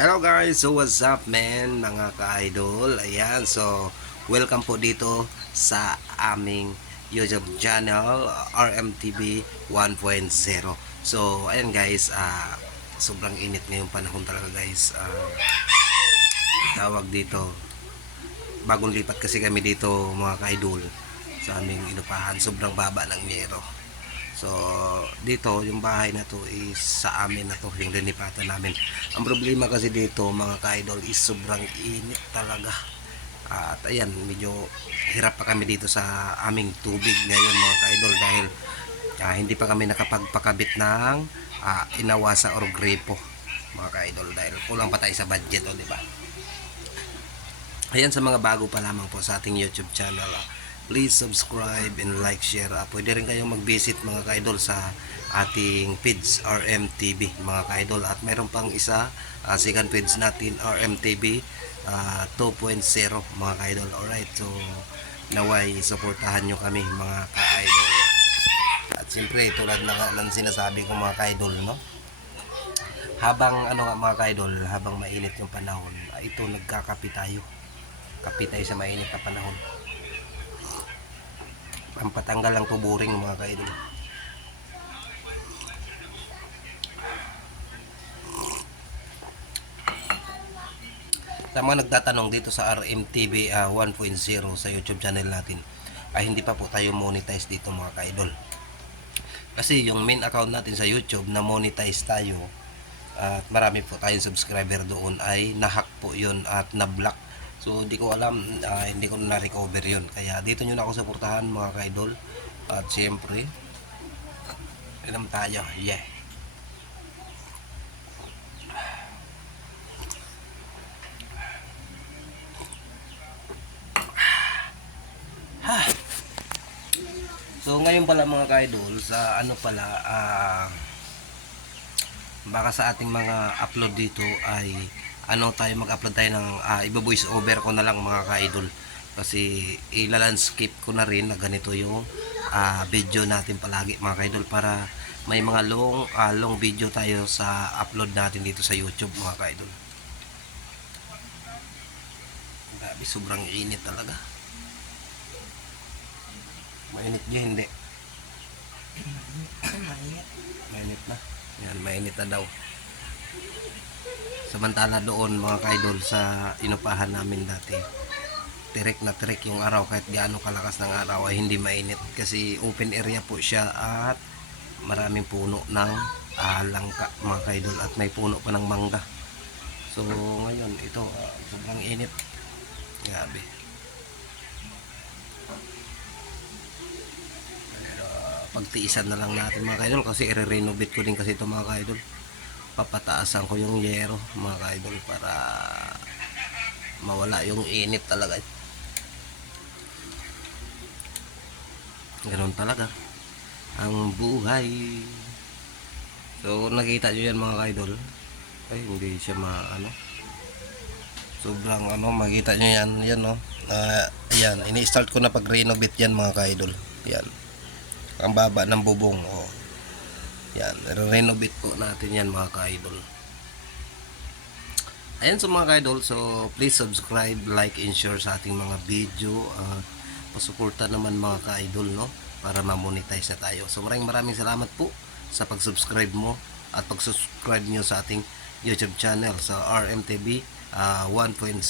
Hello guys, so what's up man mga ka-idol. Ayan, so welcome po dito sa aming YouTube channel RMTV 1.0. So ayan guys, sobrang init ngayong panahon talaga guys. Tawag dito, bagong lipat kasi kami dito mga ka-idol sa aming inupahan. Sobrang baba ng yero. So, dito, yung bahay na to is sa amin na to, yung linipatan namin. Ang problema kasi dito, mga ka-idol, is sobrang init talaga. At ayan, medyo hirap pa kami dito sa aming tubig ngayon, mga ka-idol, dahil hindi pa kami nakapagpakabit ng inawasa or gripo, mga ka-idol, dahil kulang pa tayo sa budget, di ba? Ayan, sa mga bago pa lamang po sa ating YouTube channel, please subscribe and like, share. Pwede rin kayong mag-visit mga ka-idol sa ating page RMTV mga ka-idol. At mayroon pang isa, second page natin RMTV 2.0 mga ka-idol. Alright, so naway supportahan nyo kami mga ka-idol. At siyempre tulad ng sinasabi ko mga ka-idol, no? Habang mga ka-idol, habang mainit yung panahon, ito nagkakape tayo. Kape tayo sa mainit na panahon. Pampatanggal lang tuburing mga ka-idol. Sa mga nagtatanong dito sa RMTV 1.0 sa YouTube channel natin, ay hindi pa po tayo monetize dito mga ka-idol. Kasi yung main account natin sa YouTube na monetize tayo at marami po tayong subscriber doon ay nahack po yun at na-block. So hindi ko alam, hindi ko na-recover yun. Kaya dito nyo na ako suportahan mga ka-idol. At siyempre, inom tayo. Yeah. So ngayon pala mga ka-idol, sa baka sa ating mga upload dito ay mag-upload tayo ng ibo-voice over ko na lang mga ka-idol, kasi ila-landscape ko na rin na ganito yung video natin palagi mga ka-idol, para may mga long video tayo sa upload natin dito sa YouTube mga ka-idol. Grabe, sobrang init talaga. Mainit niya, hindi. Mainit na. Yan, mainit na daw. Samantala doon mga ka-idol sa inupahan namin dati, tirik na tirik yung araw, kahit gaano kalakas ng araw ay hindi mainit, kasi open area po siya at maraming puno ng langka mga ka-idol, at may puno pa ng mangga. So ngayon ito, sobrang init. Grabe. Pagtiisan na lang natin mga ka-idol, kasi i-renovate ko din kasi ito mga ka-idol. Papataasan ko yung yero mga ka-idol para mawala yung init talaga. Ganoon talaga ang buhay. So nakita nyo yan mga ka-idol, ay hindi siya sobrang makita nyo yan, yan no. Yan, ini-start ko na pag-renovate yan mga ka-idol. Yan, ang baba ng bubong, yan, renovate po natin yan mga ka-idol. Ayan, so mga ka-idol, so please subscribe, like, and share sa ating mga video. Pasuporta naman mga ka-idol, no, para ma-monetize na tayo. So maraming salamat po sa pag-subscribe mo at pag-subscribe nyo sa ating YouTube channel sa RMTV 1.0.